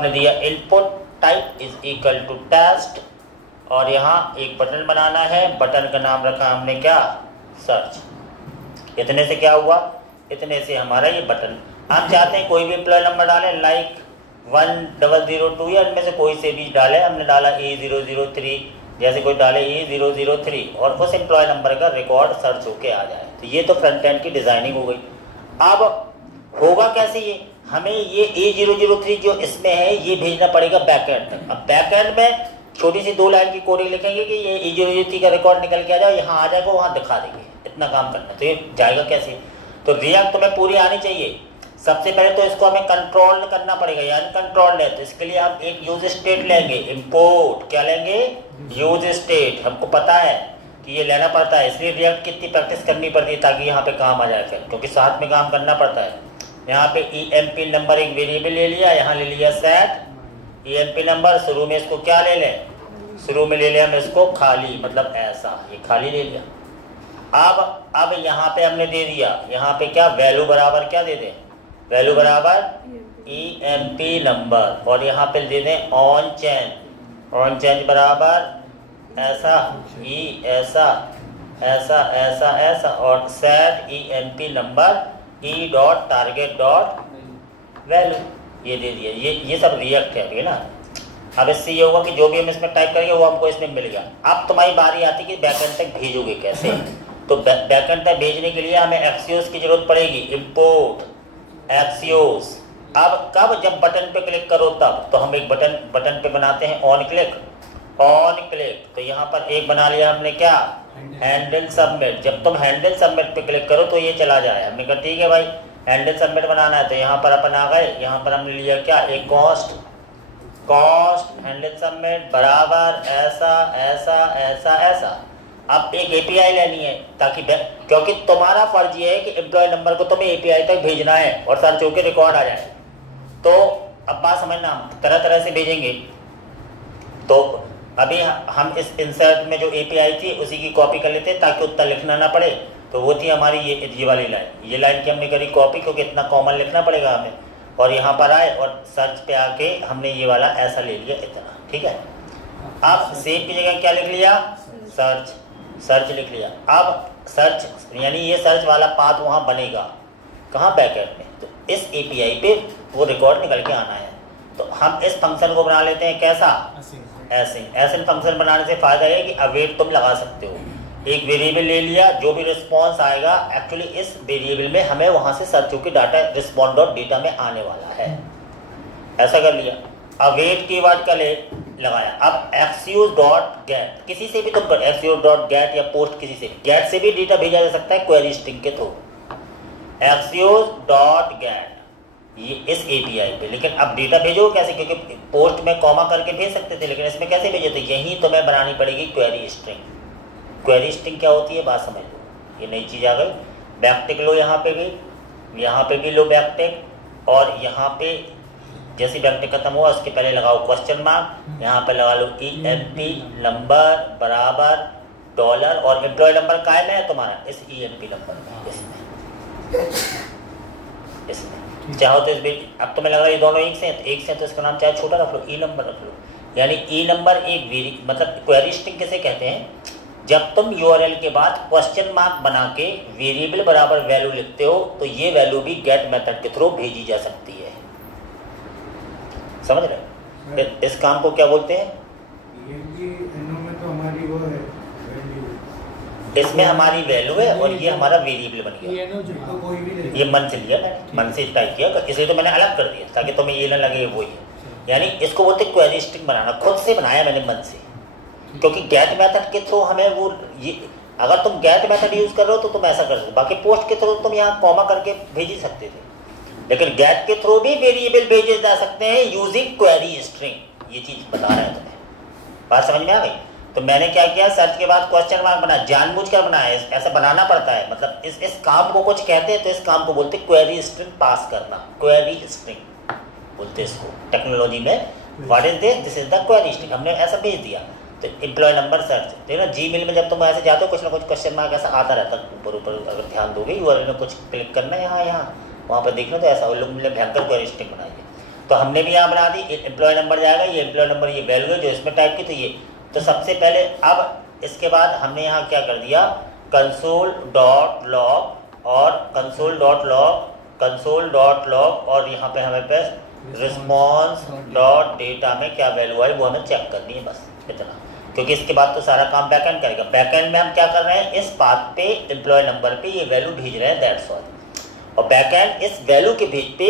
हमने दिया input type is equal to test और यहाँ एक बटन बनाना है, बटन का नाम रखा हमने क्या, सर्च। इतने से क्या हुआ, इतने से हमारा ये बटन, हम चाहते हैं कोई भी एम्प्लॉय नंबर डालें लाइक 1002 या इनमें से कोई से भी डाले, हमने डाला A003 जैसे कोई डाले A003 और उस एम्प्लॉय नंबर का रिकॉर्ड सर्च होके आ जाए। तो ये तो फ्रंट एंड की डिजाइनिंग हो गई। अब होगा कैसे ये, हमें ये A003 जो इसमें है ये भेजना पड़ेगा बैकएंड तक। अब बैकएंड में छोटी सी 2 लाइन की कोडिंग लिखेंगे कि ये A003 का रिकॉर्ड निकल के आ जाए, यहाँ आ जाएगा, वहाँ दिखा देंगे, इतना काम करना। तो ये जाएगा कैसे, तो रिएक्ट तुम्हें पूरी आनी चाहिए। सबसे पहले तो इसको हमें कंट्रोल करना पड़ेगा, यानी कंट्रोल है, तो इसके लिए हम एक यूज स्टेट लेंगे, इंपोर्ट क्या लेंगे, यूज स्टेट। हमको पता है कि ये लेना पड़ता है, इसलिए रिएक्ट कितनी प्रैक्टिस करनी पड़ती है ताकि यहाँ पे काम आ जाए फिर, क्योंकि साथ में काम करना पड़ता है। यहाँ पे EMP नंबर एक वेरिएबल ले लिया, यहाँ ले लिया सेट EMP नंबर, शुरू में इसको क्या ले लें, शुरू में ले लिया हम इसको खाली, मतलब ऐसा, ये खाली ले लिया। अब यहाँ पे हमने दे दिया, यहाँ पे क्या वैल्यू बराबर क्या दे दें, वैल्यू बराबर EMP नंबर, और यहाँ पे दे दें ऑन चेंज बराबर ऐसा ऐसा ऐसा ऐसा ऐसा, और सेट EMP नंबर E.target.value ये दे दिया। ये सब रिएक्ट है अभी ना। अब इससे ये होगा कि जो भी हम इसमें टाइप करेंगे वो हमको इसमें मिल गया। अब तुम्हारी बारी आती है कि बैकएंड तक भेजोगे कैसे। तो बैकएंड तक भेजने के लिए हमें एक्सियोस की जरूरत पड़ेगी, इंपोर्ट एक्सियोस। अब कब, जब बटन पे क्लिक करो तब। तो हम एक बटन पे बनाते हैं ऑन क्लिक। तो यहाँ पर एक बना लिया हमने क्या, हैंडल सबमिट। जब तुम हैंडल सबमिट पे क्लिक करो तो ये चला जाए। हमने कहा ठीक है भाई हैंडल सबमिट बनाना है, तो यहाँ पर अपन आ गए, यहाँ पर हमने लिया क्या, एक कॉस्ट हैंडल सबमिट बराबर ऐसा ऐसा ऐसा ऐसा। अब एक API लेनी है ताकि, क्योंकि तुम्हारा फर्ज ये है कि एम्प्लॉय नंबर को तुम्हें API तक भेजना है और सर्च होकर रिकॉर्ड आ जाए। तो अब बात समझना, तरह तरह से भेजेंगे। तो अभी हम इस इंसर्ट में जो API थी उसी की कॉपी कर लेते हैं ताकि उतना लिखना ना पड़े। तो वो थी हमारी ये वाली लाइन, ये लाइन की हमने करी कॉपी, क्योंकि इतना कॉमन लिखना पड़ेगा हमें। और यहाँ पर आए और सर्च पे आके हमने ये वाला ऐसा ले लिया इतना, ठीक है। अब सेव की जगह क्या लिख लिया, सर्च लिख लिया। अब सर्च यानी ये सर्च वाला पाथ वहाँ बनेगा कहाँ, बैकएंड में। तो इस API पे वो रिकॉर्ड निकल के आना है। तो हम इस फंक्शन को बना लेते हैं कैसा, ऐसे फंक्शन बनाने से फायदा है कि अवेट तुम लगा सकते हो। एक वेरिएबल ले लिया, जो भी रिस्पॉन्स आएगा एक्चुअली इस वेरिएबल में हमें वहां से सर्च होकर डाटा response.data में आने वाला है, ऐसा कर लिया। अवेट कीवर्ड का लगाया। अब axios.get किसी से भी तुम कर, axios.get या पोस्ट किसी से, गेट से भी डेटा भेजा जा सकता है क्वेरी स्ट्रिंग के थ्रू, axios.get ये इस API पे। लेकिन अब डेटा भेजो कैसे, क्योंकि पोस्ट में कॉमा करके भेज सकते थे, लेकिन इसमें कैसे भेजे, तो यही तुम्हें बनानी पड़ेगी क्वेरी स्ट्रिंग क्या होती है बात समझ लो, ये नई चीज़ आ गई। बैकटिक लो, यहाँ पे भी लो बैकटिक, और यहाँ पे जैसे बैकटिक खत्म हुआ उसके पहले लगाओ क्वेश्चन मार्क, यहाँ पे लगा लो EMP नंबर बराबर डॉलर, और एम्प्लॉय नंबर कायम है तुम्हारा इस EMP नंबर में, इसमें चाहो तो इस बीच। अब तुम्हें लग रहा है ये दोनों एक से तो इसका नाम चाहे छोटा रख लो, E नंबर रख लो। यानी E नंबर एक मतलब क्वेरी स्ट्रिंग किसे कहते हैं, जब तुम URL के बाद क्वेश्चन मार्क बना के वेरिएबल बराबर वैल्यू लिखते हो तो ये वैल्यू भी गेट मेथड के थ्रू भेजी जा सकती है, समझ रहे। इस काम को क्या बोलते हैं, इसमें हमारी वैल्यू है और ये हमारा वेरिएबल बन गया। ये मन से लिया मैंने, मन से टाइप किया, इसलिए तो मैंने अलग कर दिया ताकि तुम्हें ये ना लगे वो ही। यानी इसको बोलते क्वेरी स्ट्रिंग बनाना, खुद से बनाया मैंने मन से, क्योंकि गेट मेथड के थ्रू हमें वो ये, अगर तुम गेट मेथड यूज कर रहे हो तो तुम ऐसा कर सकते हो, बाकी पोस्ट के थ्रू तुम यहाँ कॉमा करके भेज ही सकते थे, लेकिन गेट के थ्रू भी वेरिएबल भेजे जा सकते हैं यूजिंग क्वेरी स्ट्रिंग। ये चीज बता रहा है तुम्हें, बात समझ में आ गई। तो मैंने क्या किया, सर्च के बाद क्वेश्चन मार्क बनाया, जानबूझकर बनाया, ऐसा बनाना पड़ता है। मतलब इस काम को कुछ कहते हैं तो इस काम को बोलते क्वेरी स्ट्रिंग पास करना, क्वेरी स्ट्रिंग बोलते इसको टेक्नोलॉजी में। What is this is the query string. हमने ऐसा भेज दिया। तो एम्प्लॉय नंबर सर्च, देखो ना Gmail में जब तुम ऐसे जाते हो कुछ ना कुछ क्वेश्चन मार्क ऐसा आता रहता है ऊपर, अगर ध्यान दोगे URL में कुछ क्लिक करना है यहाँ वहाँ पर देखना, तो ऐसा लोग भयंकर क्वेरी स्ट्रिंग बनाइए। तो हमने भी यहाँ बना दी, एम्प्लॉय नंबर जाएगा, ये एम्प्लॉय नंबर ये वैल्यू है जो इसमें टाइप की, तो ये तो सबसे पहले अब इसके बाद हमने यहाँ क्या कर दिया, कंसोल डॉट लॉग और कंसोल डॉट लॉग और यहाँ पे हमें पे रिस्पॉन्स डॉट डेटा में क्या वैल्यू आई वो हमें चेक करनी है, बस इतना। क्योंकि इसके बाद तो सारा काम बैकएंड करेगा। बैकएंड में हम क्या कर रहे हैं, इस पाथ पे एम्प्लॉय नंबर पे ये वैल्यू भेज रहे हैं, दैट्स ऑल। और बैकएंड इस वैल्यू के भेज पे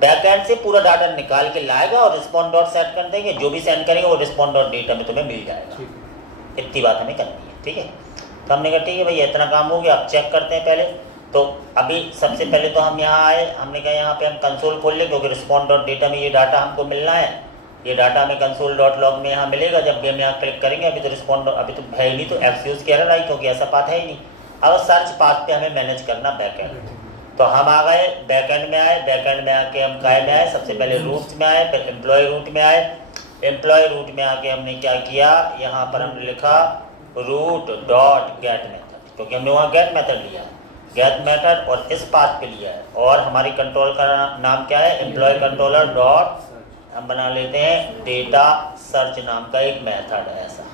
बैकएंड से पूरा डाटा निकाल के लाएगा और रिस्पॉन्ड डॉट सेट कर देंगे, जो भी सेंड करेंगे वो रिस्पॉन्ड डॉट डेटा में तुम्हें मिल जाएगा। इतनी बात हमें करनी है, ठीक है। तो हमने कहा ठीक है भैया इतना काम हो गया, अब चेक करते हैं पहले। तो अभी सबसे पहले तो हम यहाँ आए, हमने कहा यहाँ पे हम कंसोल खोल लें क्योंकि रिस्पॉन्ड डॉट डेटा में ये डाटा हमको मिलना है, ये डाटा हमें कंसोल डॉट लॉग में यहाँ मिलेगा जब भी हम यहाँ क्लिक करेंगे। अभी तो रिस्पॉन्ड अभी तो है ही नहीं, तो एक्सक्यूज कह रहा है क्योंकि ऐसा पाथ है ही नहीं। अब सर्च पाथ पे हमें मैनेज करना बैकएंड। तो हम आ गए बैकएंड में आए, बैकएंड में आके हम काय में आए, सबसे पहले रूट्स में आए, फिर एम्प्लॉय रूट में आए। एम्प्लॉय रूट में आके हमने क्या किया, यहाँ पर हमने लिखा रूट डॉट गेट मेथड, क्योंकि हमने वहाँ गेट मेथड लिया, गेट मेथड और इस पाथ पे लिया है। और हमारी कंट्रोल का नाम क्या है, एम्प्लॉय कंट्रोलर डॉट हम बना लेते हैं डेटा सर्च नाम का एक मेथड है। ऐसा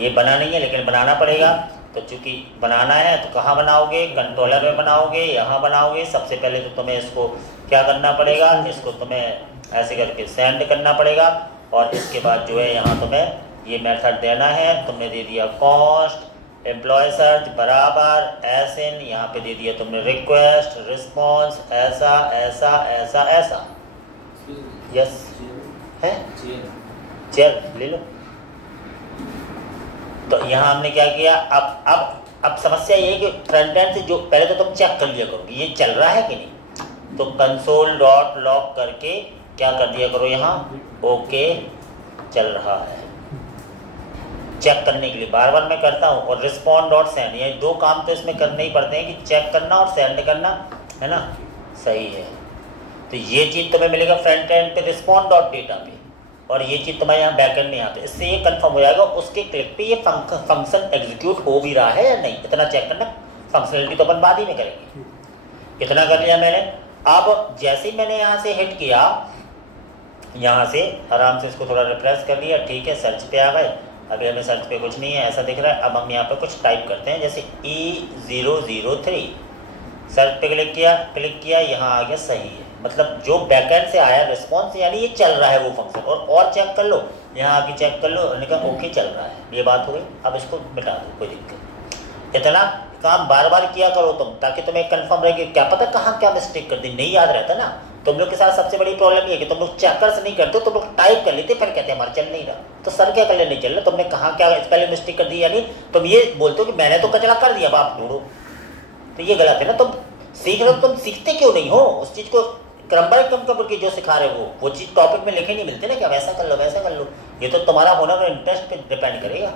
ये बना नहीं है लेकिन बनाना पड़ेगा। तो चूंकि बनाना है तो कहाँ बनाओगे, कंट्रोलर में बनाओगे, यहाँ बनाओगे। सबसे पहले तो तुम्हें इसको क्या करना पड़ेगा, इसको तुम्हें ऐसे करके सेंड करना पड़ेगा और इसके बाद जो है यहाँ तुम्हें ये मेथड देना है। तुमने दे दिया कॉस्ट एम्प्लॉय सर्च बराबर एस इन, यहाँ पे दे दिया तुमने रिक्वेस्ट रिस्पॉन्स ऐसा ऐसा ऐसा ऐसा। यस है, चल ले लो। तो यहाँ हमने क्या किया, अब समस्या ये है कि फ्रंट एंड से जो पहले तो तुम चेक कर लिया करो कि ये चल रहा है कि नहीं। तो कंसोल डॉट लॉग करके क्या कर दिया करो, यहाँ ओके चल रहा है। चेक करने के लिए बार बार मैं करता हूँ। और रिस्पॉन्ड डॉट सेंड, ये दो काम तो इसमें करने ही पड़ते हैं कि चेक करना और सेंड करना, है ना, सही है। तो ये चीज़ तुम्हें मिलेगा फ्रंट एंड पे रिस्पॉन्ड डॉट डेटा पे, और ये चीज़ तुम्हारे यहाँ बैकएंड में आता है। इससे ये कंफर्म हो जाएगा उसके क्लिक पे ये फंक्शन एग्जीक्यूट हो भी रहा है या नहीं, इतना चेक करना। फंक्शनलिटी तो अपन बाद ही में करेंगे। इतना कर लिया मैंने। अब जैसे ही मैंने यहाँ से हिट किया, यहाँ से आराम से इसको थोड़ा रिफ्रेश कर लिया, ठीक है, सर्च पे आ गए। अभी हमें सर्च पे कुछ नहीं है ऐसा दिख रहा है। अब हम यहाँ पे कुछ टाइप करते हैं, जैसे E003 सर्च पे क्लिक किया, यहाँ आ गया सही है। मतलब जो बैकएंड से आया रिस्पॉन्स, यानी ये चल रहा है वो फंक्शन। और चेक कर लो, यहाँ आके चेक कर लो, उन्होंने कहा ओके चल रहा है, ये बात हो गई। अब इसको मिटा दो, कोई दिक्कत। इतना काम बार बार किया करो तुम, ताकि तुम्हें कंफर्म रहे कि क्या पता कहाँ क्या मिस्टेक कर दी, नहीं याद रहता ना। तुम लोग के साथ सबसे बड़ी प्रॉब्लम ये है कि तुम लोग चेकर्स नहीं करते, तुम लोग टाइप कर लेते फिर कहते हैं हमारा चल नहीं रहा। तो सर क्या कर ले नहीं चल रहा, तुमने कहाँ क्या स्पेलिंग मिस्टेक कर दी, यानी तुम ये बोलते हो कि मैंने तो कचरा कर दिया, अब आप ढूंढो। तो ये गलत है ना। तुम सीख रहे हो, तुम सीखते क्यों नहीं हो उस चीज़ को, क्रम बाय क्रम करके जो सिखा रहे हो वो चीज़ टॉपिक में लिखे नहीं मिलते ना, क्या वैसा कर लो वैसा कर लो। ये तो तुम्हारा होना और इंटरेस्ट पे डिपेंड करेगा।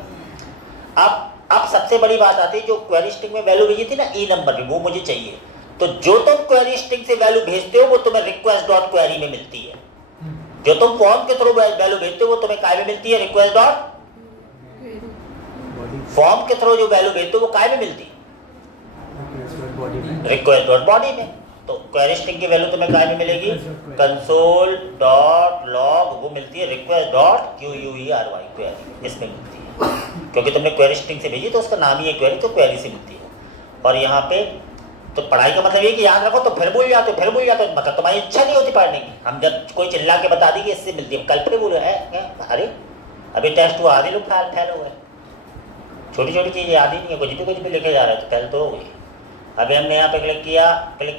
अब सबसे बड़ी बात आती है, जो क्वेरी स्ट्रिंग में वैल्यू भेजी थी ना ई नंबर पे, वो मुझे चाहिए। तो जो तुम क्वेरी स्ट्रिंग से वैल्यू भेजते हो वो तुम्हें रिक्वेस्ट डॉट क्वेरी में मिलती है। जो तुम फॉर्म के थ्रू वैल्यू भेजते हो वो तुम्हें काय में मिलती है, रिक्वेस्ट डॉट। फॉर्म के थ्रू जो वैल्यू भेजते हो वो काय में मिलती है, रिक्वेस्ट डॉट बॉडी में। तो क्वेरी स्ट्रिंग की वैल्यू तुम्हें काय में मिलेगी, कंसोल डॉट लॉग, वो मिलती है रिक्वेस्ट डॉट QUERY क्वेरी, इसमें मिलती है। क्योंकि तुमने क्वेरी स्ट्रिंग से भेजी तो उसका नाम ही है क्वेरी, तो क्वेरी से मिलती है। और यहाँ पे तो पढ़ाई का मतलब ये कि याद रखो, तो फिर भूल जाते मतलब तुम्हारी इच्छा नहीं होती पढ़ने की। हम जब कोई चिल्ला के बता दी कि इससे मिलती है, कल पे बोलो अरे अभी टेस्ट हुआ, आधे लोग फेल हो गए। छोटी छोटी चीज़ें याद ही नहीं है, कुछ भी लिखे जा रहे हैं तो फेल तो हो गई। अभी हमने यहाँ पे क्लिक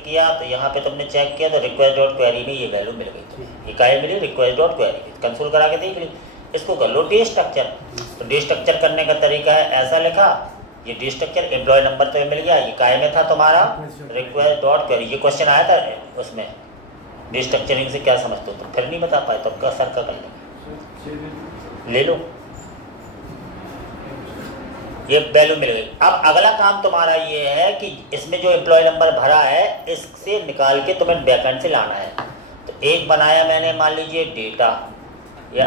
किया तो यहाँ पे तुमने चेक किया तो रिक्वेस्ट डॉट क्वेरी में ये वैल्यू मिल गई तुम्हें। ये काय मिली, रिक्वेस्ट डॉट क्वेरी। कंसोल करा के देख ली। इसको कर लो डी स्ट्रक्चर। तो डी स्ट्रक्चर करने का तरीका है, ऐसा लिखा, ये डी स्ट्रक्चर एम्प्लॉय नंबर तो मिल गया, ये काय में था तुम्हारा रिक्वेस्ट डॉट क्वेरी। ये क्वेश्चन आया था उसमें, डी स्ट्रक्चरिंग से क्या समझते हो तुम, फिर नहीं बता पाए तो आपका सर का कर ले लो, ये वैल्यू मिल गई। अब अगला काम तुम्हारा ये है कि इसमें जो एम्प्लॉय नंबर भरा है इससे निकाल के तुम्हें बैकएंड से लाना है। तो एक बनाया मैंने, मान लीजिए डेटा या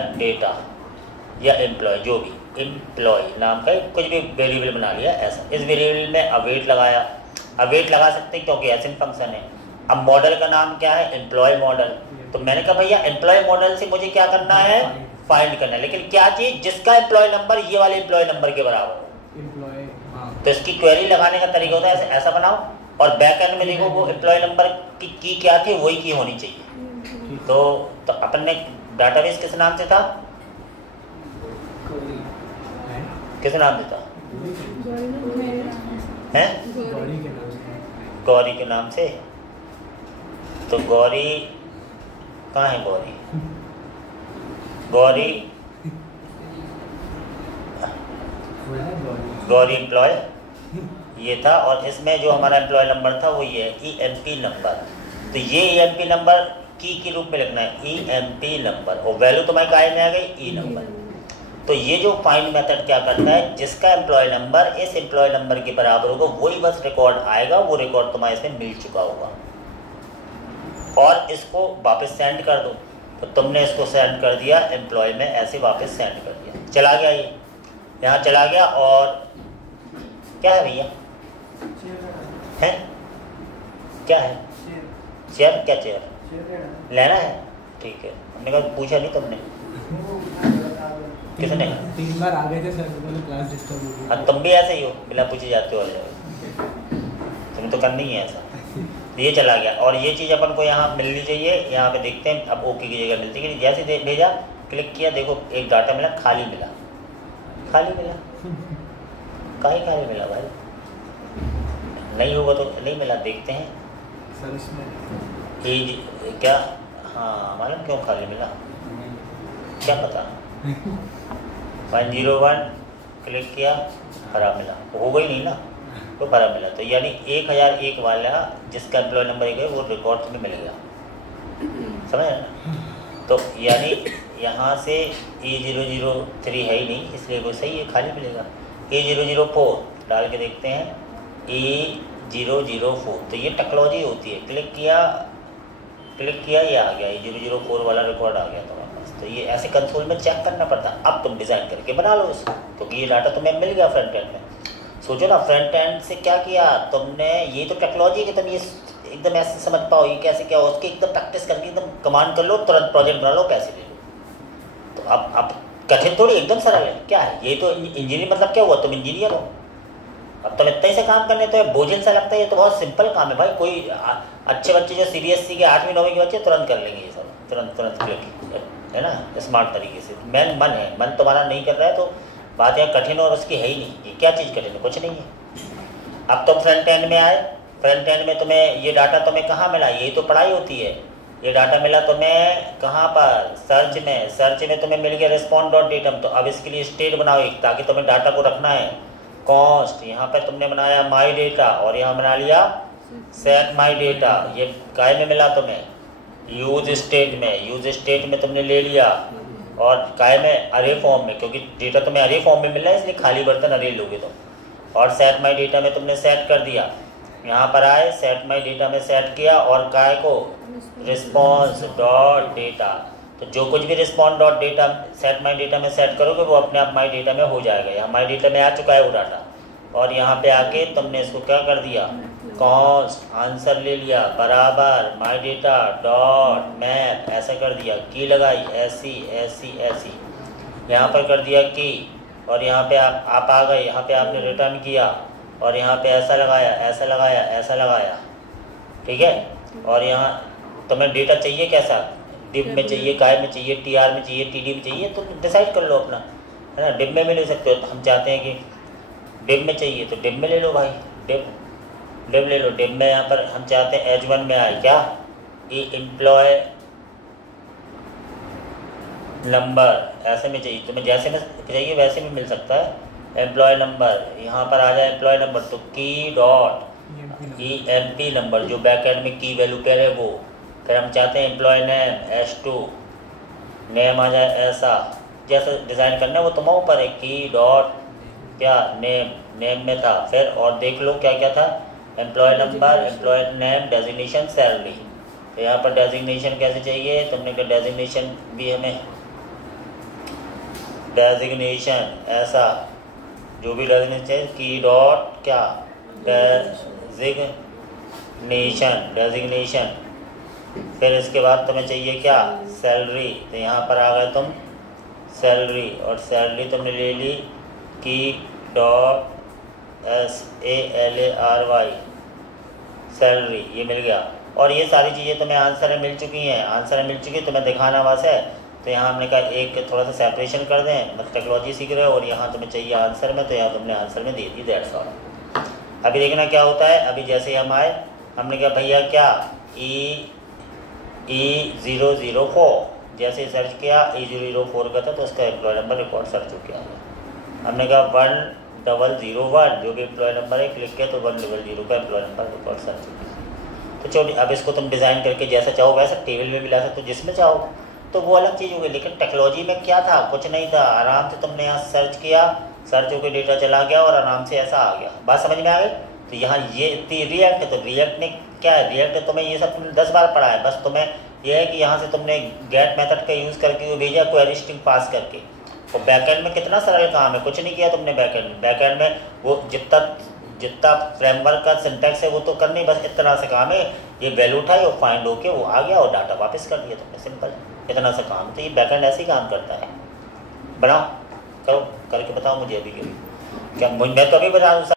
एम्प्लॉय, जो भी एम्प्लॉय नाम का कुछ भी वेरिएबल बना लिया ऐसा। इस वेरिएबल में अवेट लगाया, अवेट लगा सकते हैं क्योंकि एसिन फंक्शन है। अब मॉडल का नाम क्या है, एम्प्लॉय मॉडल। तो मैंने कहा भैया एम्प्लॉय मॉडल से मुझे क्या करना है, फाइंड करना है, लेकिन क्या चीज, जिसका एम्प्लॉय नंबर ये वाले एम्प्लॉय नंबर के बराबर हो। तो इसकी क्वेरी लगाने का तरीका होता है ऐसा बनाओ, और बैक एंड में देखो वो एम्प्लॉय नंबर की क्या थी, वही की होनी चाहिए। तो अपन ने डाटाबेस किस नाम से था, किस नाम से था, हैं गौरी के नाम से। तो गौरी कहाँ है, गौरी एम्प्लॉय ये था, और इसमें जो हमारा एम्प्लॉय नंबर था वो ये है EMP नंबर। तो ये EMP नंबर की के रूप में लिखना है, EMP नंबर, और वैल्यू तुम्हारी काय में आ गई, ई नंबर। तो ये जो फाइंड मेथड क्या करता है, जिसका एम्प्लॉय नंबर इस एम्प्लॉय नंबर के बराबर होगा वही बस रिकॉर्ड आएगा, वो रिकॉर्ड तुम्हारे इसमें मिल चुका होगा, और इसको वापस सेंड कर दो। तो तुमने इसको सेंड कर दिया एम्प्लॉय में, ऐसे वापस सेंड कर दिया, चला गया, ये यहाँ चला गया। और क्या है भैया, है क्या है, चेयर, क्या चेयर लेना है, ठीक है। हमने कहा पूछा नहीं तुमने, किसने, 3 बार आ गए थे सर, क्लास डिस्टर्ब हो गई। हाँ तुम भी ऐसे ही हो, बिना पूछे जाते हो, तुम तो करनी ही है ऐसा। ये चला गया, और ये चीज़ अपन को यहाँ मिलनी चाहिए। यहाँ पे देखते हैं अब ओके की जगह मिलती है, जैसे भेजा क्लिक किया, देखो एक डाटा मिला, खाली मिला, खाली मिला, काहे खाली मिला भाई, नहीं होगा तो नहीं मिला, देखते हैं सर इसमें क्या, हाँ मालूम क्यों खाली मिला, क्या पता। 101 क्लिक किया, भरा मिला, हो गई नहीं ना, तो भरा मिला। तो यानी 1001 वाला जिसका एम्प्लॉय नंबर है वो रिकॉर्ड में मिल गया, समझ ना। तो यानी यहाँ से A003 है ही नहीं, इसलिए वो सही है, खाली मिलेगा। A004 डाल के देखते हैं, A004, तो ये टेक्नोलॉजी होती है, क्लिक किया ये आ गया, A004 वाला रिकॉर्ड आ गया तुम्हारे पास। तो ये ऐसे कंसोल में चेक करना पड़ता। अब तुम डिज़ाइन करके बना लो इसको, क्योंकि ये डाटा तुम्हें मिल गया फ्रंट एंड में। सोचो ना, फ्रंट एंड से क्या किया तुमने, ये तो टेक्नोलॉजी कि तुम ये एकदम ऐसे समझ पाओ ये कैसे क्या हो, उसकी एकदम प्रैक्टिस करके एकदम कमांड कर लो, तुरंत प्रोजेक्ट बना लो, पैसे ले लो। तो अब कठिन थोड़ी, एकदम सरल है। क्या है ये, तो इंजीनियर मतलब क्या हुआ, तुम इंजीनियर हो, अब तुम इतना ही से काम करने तो बोझिल सा लगता है, ये तो बहुत सिंपल काम है भाई। कोई अच्छे बच्चे जो CBSE के 8वीं 9वीं के बच्चे तुरंत कर लेंगे ये सब, तुरंत क्लिक, है ना, स्मार्ट तरीके से। मन है, मन तुम्हारा नहीं कर रहा है, तो बात यहाँ कठिन और उसकी है ही नहीं। ये क्या चीज़ कठिन है, कुछ नहीं है। अब तुम फ्रंट एंड में आए, फ्रंट एंड में तुम्हें ये डाटा तुम्हें कहाँ मिला, यही तो पढ़ाई होती है। ये डाटा मिला तुम्हें कहाँ पर, सर्च में तुम्हें मिल गया respond.datum। तो अब इसके लिए स्टेट बनाओ एक, ताकि तुम्हें डाटा को रखना है कॉस्ट। यहाँ पर तुमने बनाया माई डेटा, और यहाँ बना लिया सेट माई डेटा। ये काय में मिला तुम्हें, यूज स्टेट में तुमने ले लिया, और काय में, अरे फॉर्म में, क्योंकि डेटा तुम्हें अरे फॉर्म में मिल रहा है, इसलिए खाली बर्तन अरे लोगे तुम। और सेट माई डेटा में तुमने सेट कर दिया, यहाँ पर आए सेट माई डेटा में सेट किया, और काय को response.data। तो जो कुछ भी response.data सेट माई डेटा में सेट करोगे वो अपने आप माई डेटा में हो जाएगा। यहाँ माई डेटा में आ चुका है वो डाटा, और यहाँ पे आके तुमने इसको क्या कर दिया, कॉस्ट आंसर ले लिया बराबर माई डेटा डॉट मैप, ऐसा कर दिया, की लगाई ऐसी, यहाँ पर कर दिया की, और यहाँ पे आप आ गए, यहाँ पे आपने रिटर्न किया, और यहाँ पे ऐसा लगाया, ठीक है। और यहाँ तुम्हें डेटा चाहिए कैसा, डिब में चाहिए, काय में चाहिए, TR में चाहिए, TD में चाहिए, तो डिसाइड कर लो अपना, है ना। डिब में भी ले सकते हो, हम चाहते हैं कि डिब में चाहिए तो डिब में ले लो भाई, डिब ले लो। डिब में यहाँ पर हम चाहते हैं H1 में आए क्या, ये एम्प्लॉय नंबर ऐसे में चाहिए, तुम्हें जैसे में चाहिए वैसे में मिल सकता है। एम्प्लॉय नंबर यहाँ पर आ जाए, एम्प्लॉय नंबर तो की डॉट EMP नंबर, जो बैक एंड में की वैल्यू कह रहे हैं वो। फिर हम चाहते हैं एम्प्लॉय नेम S2, नेम आ जाए ऐसा, जैसे डिज़ाइन करना है वो तुम्हारे ऊपर है। की डॉट क्या, नेम में था। फिर और देख लो क्या क्या था, employee number, employee name, designation, salary. तो यहाँ पर डेजिग्नेशन कैसे चाहिए, तुमने कहा डेजिग्नेशन भी हमें, डेजिग्नेशन ऐसा, जो भी डेजिग्नेशन चाहिए, की डॉट क्या, नेशन, डेजिग्नेशन। फिर इसके बाद तुम्हें चाहिए क्या, सैलरी। तो यहाँ पर आ गए तुम सैलरी, और सैलरी तुमने ले ली की .SALARY, सैलरी, ये मिल गया। और ये सारी चीज़ें तुम्हें आंसर में मिल चुकी हैं, आंसर में मिल चुकी है, तुम्हें दिखाना बस है। तो यहाँ हमने कहा एक थोड़ा सा सेपरेशन कर दें, मतलब टेक्नोलॉजी सीख रहे हो और यहाँ तुम्हें चाहिए आंसर में, तो यहाँ तुमने आंसर में दे दी, दैट्स ऑल। अभी देखना क्या होता है। अभी जैसे हम आए, हमने कहा भैया क्या E004, जैसे सर्च किया E004 का था तो उसका एम्प्लॉय नंबर रिकॉर्ड सर्च हो गया। हमने कहा 1001 जो भी एम्प्लॉय नंबर है, क्लिक किया तो 100 का एम्प्लॉय नंबर रिकॉर्ड सर्च हो गया। तो चलो अब इसको तुम डिज़ाइन करके जैसा चाहो वैसा टेबल में भी ला सकते हो, जिसमें चाहो, तो वो अलग चीज़ हो गई। लेकिन टेक्नोलॉजी में क्या था, कुछ नहीं था, आराम से तुमने यहाँ सर्च किया, सर्च होकर डेटा चला गया और आराम से ऐसा आ गया। बात समझ में आ गई। तो यहाँ ये रिएक्ट, तो रिएक्ट ने क्या है, रिएक्ट तुम्हें ये सब तुमने 10 बार पढ़ा है, बस तुम्हें यह है कि यहाँ से तुमने गेट मेथड का यूज़ करके वो भेजा, क्वेरी स्ट्रिंग पास करके। और बैकएंड में कितना सरल काम है, कुछ नहीं किया तुमने बैकएंड में वो जितना फ्रेमवर्क का सिंटैक्स है वो तो करनी, बस इतना सा काम है, ये वैल्यू उठाई और फाइंड होके वो आ गया और डाटा वापस कर दिया तुमने, सिंपल, इतना सा काम। तो ये बैकएंड ऐसे ही काम करता है। बनाओ, करो, करके बताओ मुझे अभी क्या, मैं तो अभी बता दूँ।